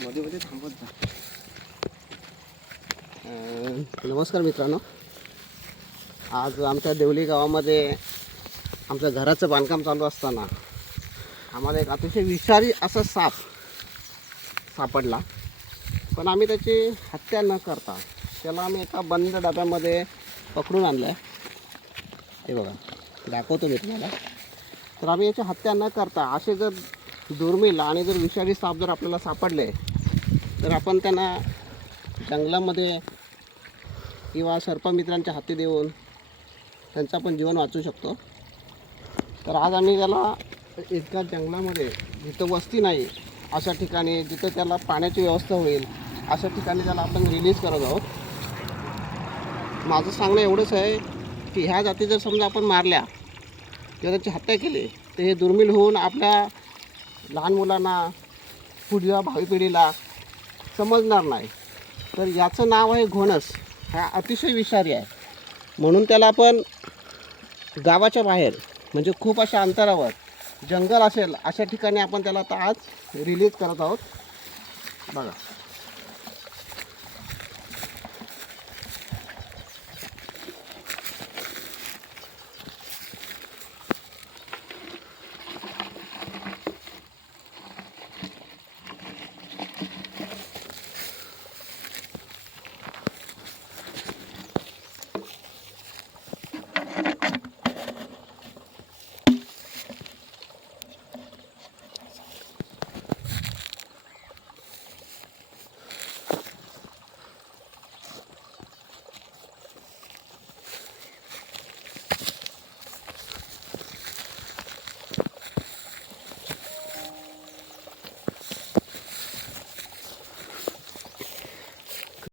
मध्ये मध्ये थांबत जा. नमस्कार मित्रांनो, आज आमच्या देवली गावामध्ये आमच्या घराचं बांधकाम चालू असताना आम्हाला एक अतिशय विषारी असा साप सापडला. पण आम्ही त्याची हत्या न करता त्याला आम्ही एका बंद डब्यामध्ये पकडून आणलं आहे. हे बघा, दाखवतो मी तुम्हाला. तर आम्ही याची हत्या न करता असे जर दुर्मिळ आणि जर विषारी साप जर आपल्याला सापडले तर आपण त्यांना जंगलामध्ये किंवा सर्पमित्रांच्या हाती देऊन त्यांचं पण जीवन वाचवू शकतो. तर आज आम्ही त्याला इतक्या जंगलामध्ये जिथं वस्ती नाही अशा ठिकाणी, जिथं त्याला पाण्याची व्यवस्था होईल अशा ठिकाणी त्याला आपण रिलीज करत आहोत. माझं सांगणं एवढंच आहे की ह्या जाती जर समजा आपण मारल्या किंवा त्याची हत्या केली तर हे दुर्मिळ होऊन आपल्या लहान मुलांना, पुढच्या भावी पिढीला समजणार नाही. तर याचं नाव आहे घोणस. हा अतिशय विषारी आहे, म्हणून त्याला आपण गावाच्या बाहेर म्हणजे खूप अशा अंतरावर जंगल असेल अशा ठिकाणी आपण त्याला आता आज रिलीज करत आहोत. बघा.